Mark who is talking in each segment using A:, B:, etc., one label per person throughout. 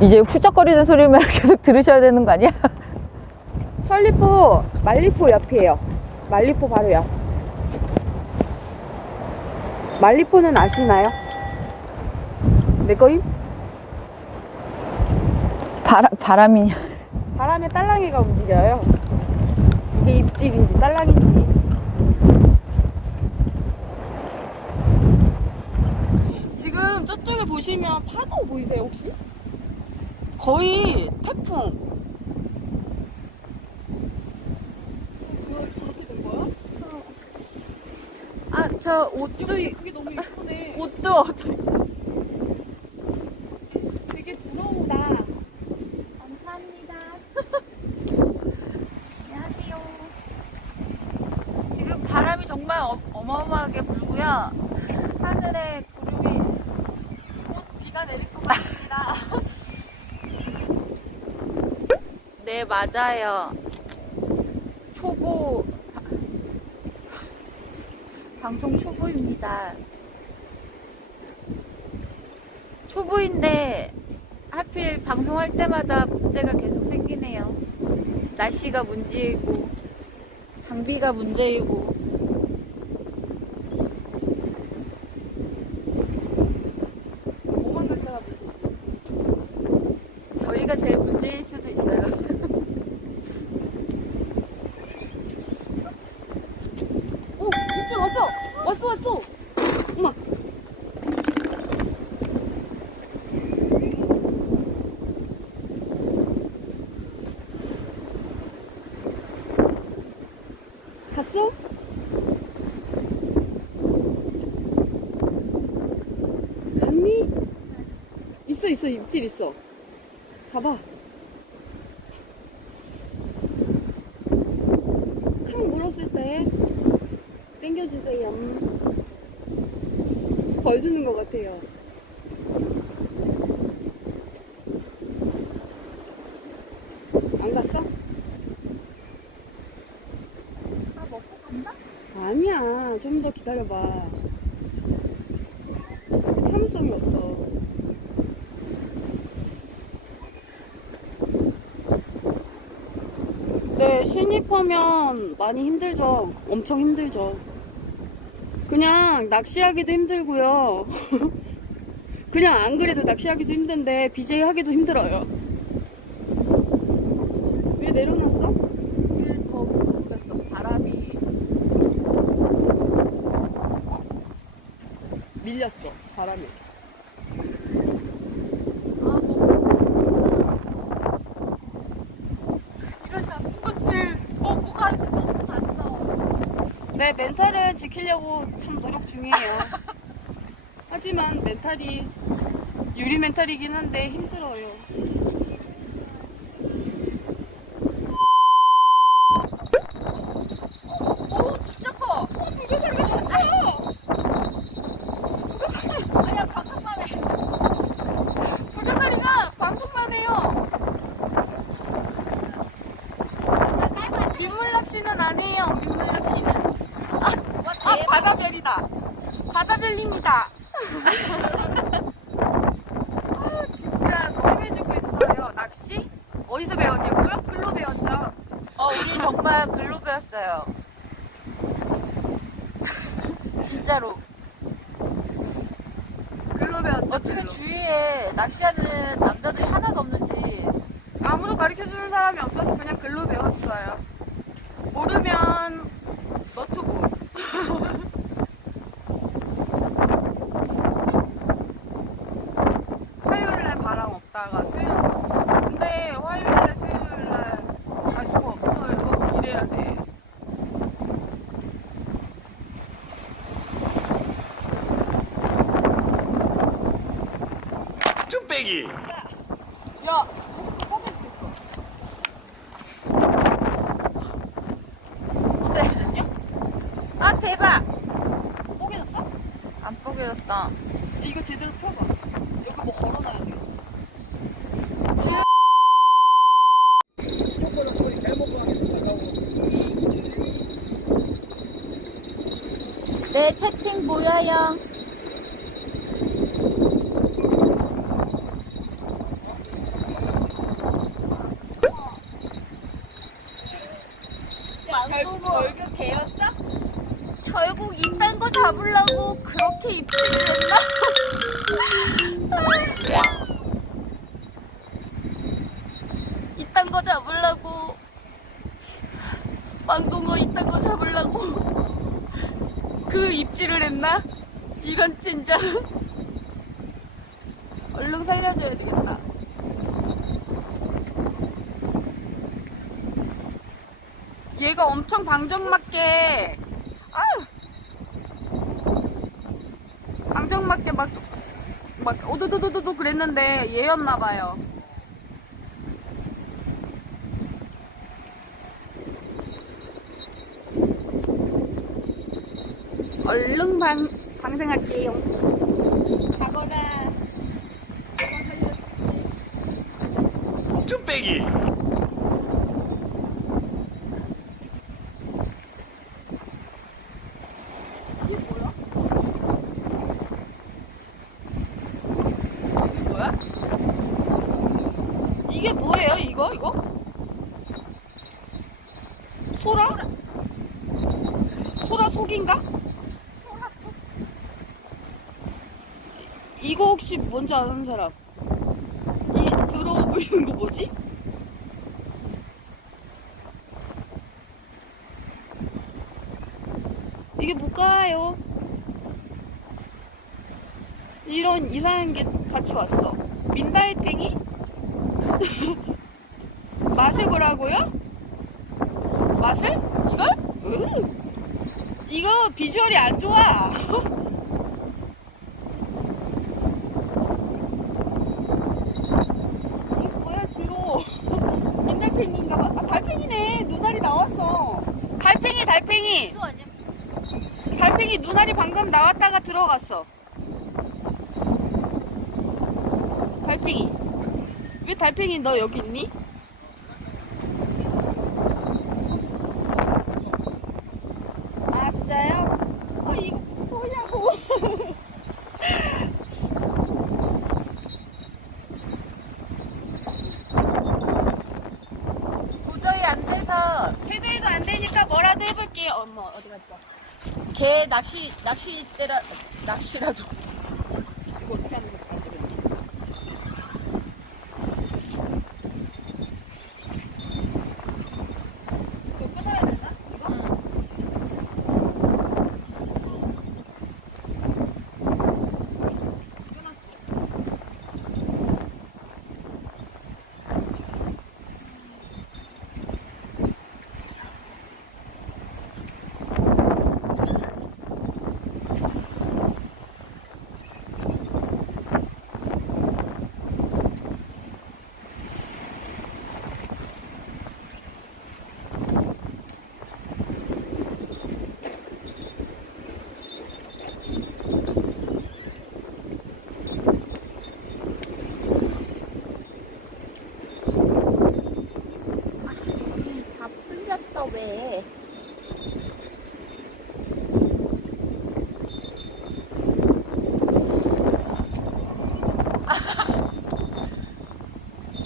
A: 이제 후적거리는 소리만 계속 들으셔야 되는 거 아니야?
B: 천리포 말리포 옆이에요. 말리포 바로 옆. 말리포는 아시나요? 내 거임?
A: 바람, 바람이.
B: 바람에 딸랑이가 움직여요. 이게 입질인지 딸랑인지. 지금 저쪽에 보시면 파도 보이세요 혹시? 거의 태풍.
A: 아, 저 옷도, 이-
B: 그게 너무 예쁘네.
A: 옷도.
B: 되게 부러우다.
A: 감사합니다. 안녕하세요. 지금 바람이 정말 어, 어마어마하게 불고요. 하늘에 구름이 곧 비가 내릴 것 같습니다. 네, 맞아요. 초보, 방송 초보입니다. 초보인데 하필 방송할 때마다 문제가 계속 생기네요. 날씨가 문제이고, 장비가 문제이고.
B: 뭐만 갈 사람
A: 저희가 제일 문제일 수도 있어요.
B: 오, 입질 왔어. 왔어. 엄마. 갔어? 갔니? 있어, 있어, 입질 있어. 잡아. 탁 물었을 때 땡겨주세요. 벌 주는 것 같아요. 안 갔어?
A: 다 먹고 간다?
B: 아니야. 좀 더 기다려봐. 참을성이 없어. 네, 신입하면 많이 힘들죠. 엄청 힘들죠. 그냥 낚시하기도 힘들고요. 그냥 안 그래도 낚시하기도 힘든데 BJ 하기도 힘들어요. 왜 내려놨어?
A: 더. 바람이.
B: 밀렸어, 바람에.
A: 아, 뭐. 이런 나쁜 것들 먹고 가는데 너무 잔다.
B: 네, 멘탈은 지키려고 참 노력 중이에요. 하지만 멘탈이 유리 멘탈이긴 한데 힘들어요.
A: 오, 진짜 커. 어, 불교소리가 좋아요. 불교소리. 아니야, 방송만 해. 불교소리가 방송만 해요. 민물 낚시는 안 해요, 민물 낚시는. 아, 아 바다별이다. 바다별입니다. 아, 진짜 너무 해주고 있어요. 낚시? 어디서 배웠냐고요? 글로 배웠죠. 어, 우리 정말 글로 배웠어요. 진짜로.
B: 글로 배웠죠.
A: 어떻게
B: 글로.
A: 주위에 낚시하는 남자들이 하나도 없는지.
B: 아무도 가르쳐 주는 사람이 없어서 그냥 글로 배웠어요. 모르면 너튜브. 화요일날 바람 없다가 수요일. 근데 화요일날 수요일날 갈 수가 없어요. 일해야 돼.
C: 뚝배기
B: 야?
A: 아.
B: 이거 제대로 펴봐. 여기 뭐 걸어놔야 돼.
A: 네, 채팅 보여요.
B: 결국 이딴 거 잡으려고 그렇게 입질을 했나? 이딴 거 잡으려고 망둥어 이딴 거 잡으려고 그 입질을 했나? 이건 진짜 얼른 살려줘야 되겠다. 얘가 엄청 방정 맞게 아유 방정맞게 막, 막 오도도도도도 그랬는데 얘였나봐요. 얼른 방, 방생할게요. 가거라
D: 쭈빼기
B: 이게 뭐야? 이게 뭐야? 이게 뭐예요 이거 이거? 소라? 소라 속인가? 이거 혹시 뭔지 아는 사람? 이 더러워 보이는 거 뭐지? 이게 뭘까요? 이런 이상한 게 같이 왔어. 민달팽이? 맛을 보라고요? 맛을? 이걸? 으. 이거 비주얼이 안 좋아. 이거 뭐야, 들어. 민달팽이인가 봐. 아, 달팽이네. 눈알이 나왔어. 달팽이, 달팽이. 달팽이 눈알이 방금 나 들어갔어. 달팽이. 왜 달팽이 너 여기 있니? 아 진짜요? 어 이거 뭐냐고. 도저히 안 돼서
A: 헤드에도 안 되니까 뭐라도 해볼게요. 어머 어디 갔어?
B: 개 낚시 낚시대라 낚시라도
A: 이거 어떻게 하는 거야? 이거 끊어야 되나? 이거? 끊었어.
B: 다 풀렸어 왜?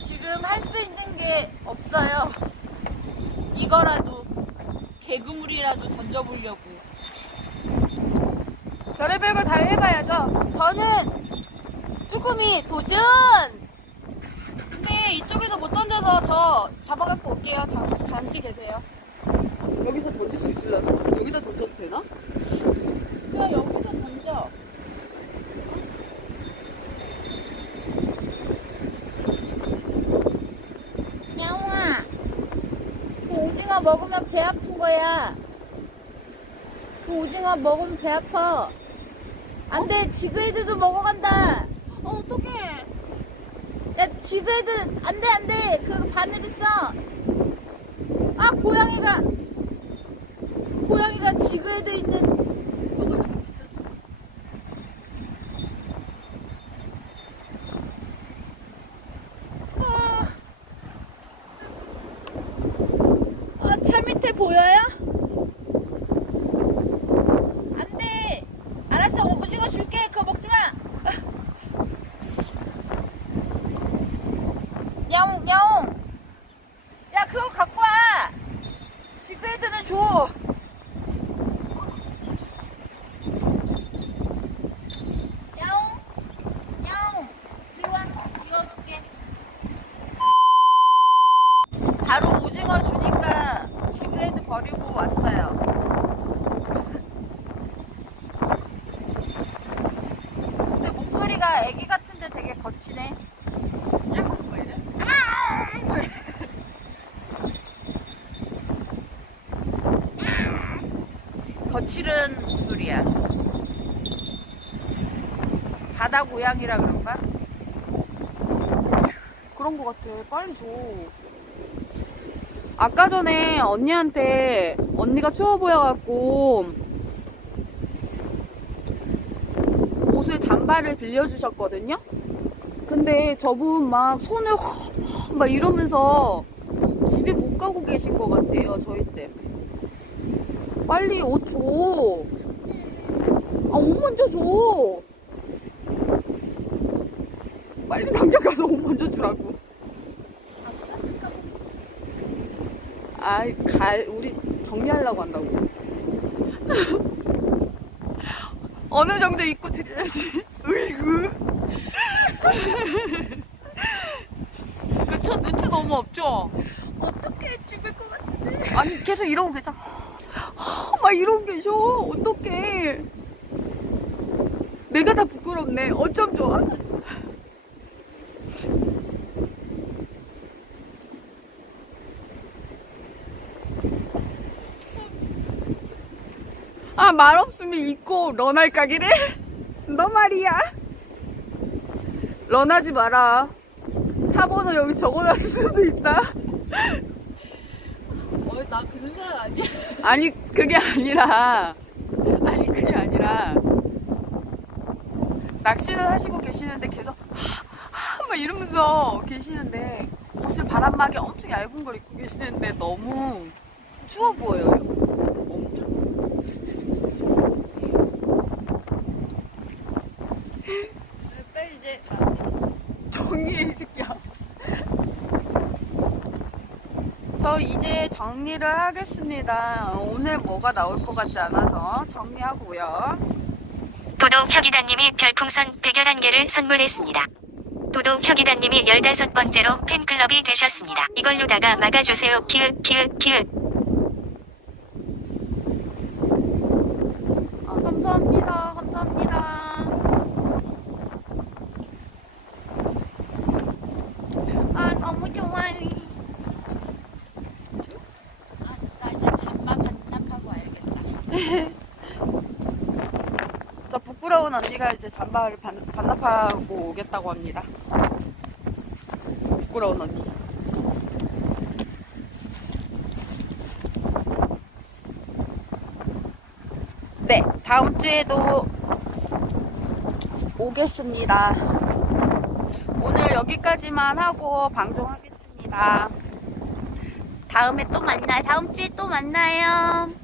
B: 지금 할 수 있는 게 없어요. 이거라도 개그물이라도 던져보려고. 별의별 거다 해봐야죠. 저는 쭈꾸미 도전! 근데 이쪽에서 못 던져서 저 잡아갖고 올게요. 잠, 잠시 계세요.
A: 여기서 던질 수 있으려나? 여기다 던져도 되나?
B: 그냥 여기서 던져. 야옹아, 그 오징어 먹으면 배 아픈 거야. 그 오징어 먹으면 배 아파. 안 돼, 지그헤드도 먹어간다.
A: 어 어떡해.
B: 야, 지그헤드, 안 돼, 안 돼. 그 바늘 있어. 아, 고양이가, 고양이가 지그헤드 있는
A: 야옹 야옹 야 그거
B: 갖고 와. 지그헤드는 줘. 야옹 야옹 이리와. 이어줄게. 바로 오징어 주니까 지그헤드 버리고 왔어요. 근데
A: 목소리가 애기 같은데 되게 거치네 거칠은 소리야. 바다 고양이라 그런가?
B: 그런 거 같아. 빨리 줘. 아까 전에 언니한테 언니가 추워 보여갖고 옷을 잠바를 빌려주셨거든요. 근데 저분 막 손을 확 막 이러면서 집에 못 가고 계신 것 같아요. 저희 때문에. 빨리 옷 줘. 아, 옷 먼저 줘. 빨리 당장 가서 옷 먼저 주라고. 아이, 갈, 우리 정리하려고 한다고. 어느 정도 입고 드려야지. 으이구. 그쵸, 눈치 너무 없죠?
A: 어떻게 죽을 것 같은데?
B: 아니, 계속 이러고 계잖아. 막 이러고 계셔. 어떡해. 내가 다 부끄럽네. 어쩜 좋아? 아, 말 없으면 입고 런할 가기래? 너 말이야. 런하지 마라. 차 번호 여기 적어놨을 수도 있다.
A: 어, 나 그런 사람 아니야?
B: 아니 그게 아니라 아니 그게 아니라 낚시는 하시고 계시는데 계속 하, 막 이러면서 계시는데 옷을 바람막이 엄청 얇은 걸 입고 계시는데 너무 추워 보여요. 엄청.
A: 빨리 이제
B: 정리해 이 새끼야. 저 이제 정리를 하겠습니다. 오늘 뭐가 나올 것 같지 않아서 정리하고요.
C: 도도 혁이다님이 별풍선 111개를 선물했습니다. 도도 혁이다님이 15번째로 팬클럽이 되셨습니다. 이걸로다가 막아주세요. 키읔 키읔 키읔.
B: 아, 감사합니다. 감사합니다. 아, 너무 좋아요.
A: 아, 나 이제 잠만 반납하고 와야겠다.
B: 저 부끄러운 언니가 이제 잠바를 반, 반납하고 오겠다고 합니다. 부끄러운 언니. 네, 다음 주에도 오겠습니다. 오늘 여기까지만 하고 방송하겠습니다. 다음에 또 만나요. 다음 주에 또 만나요.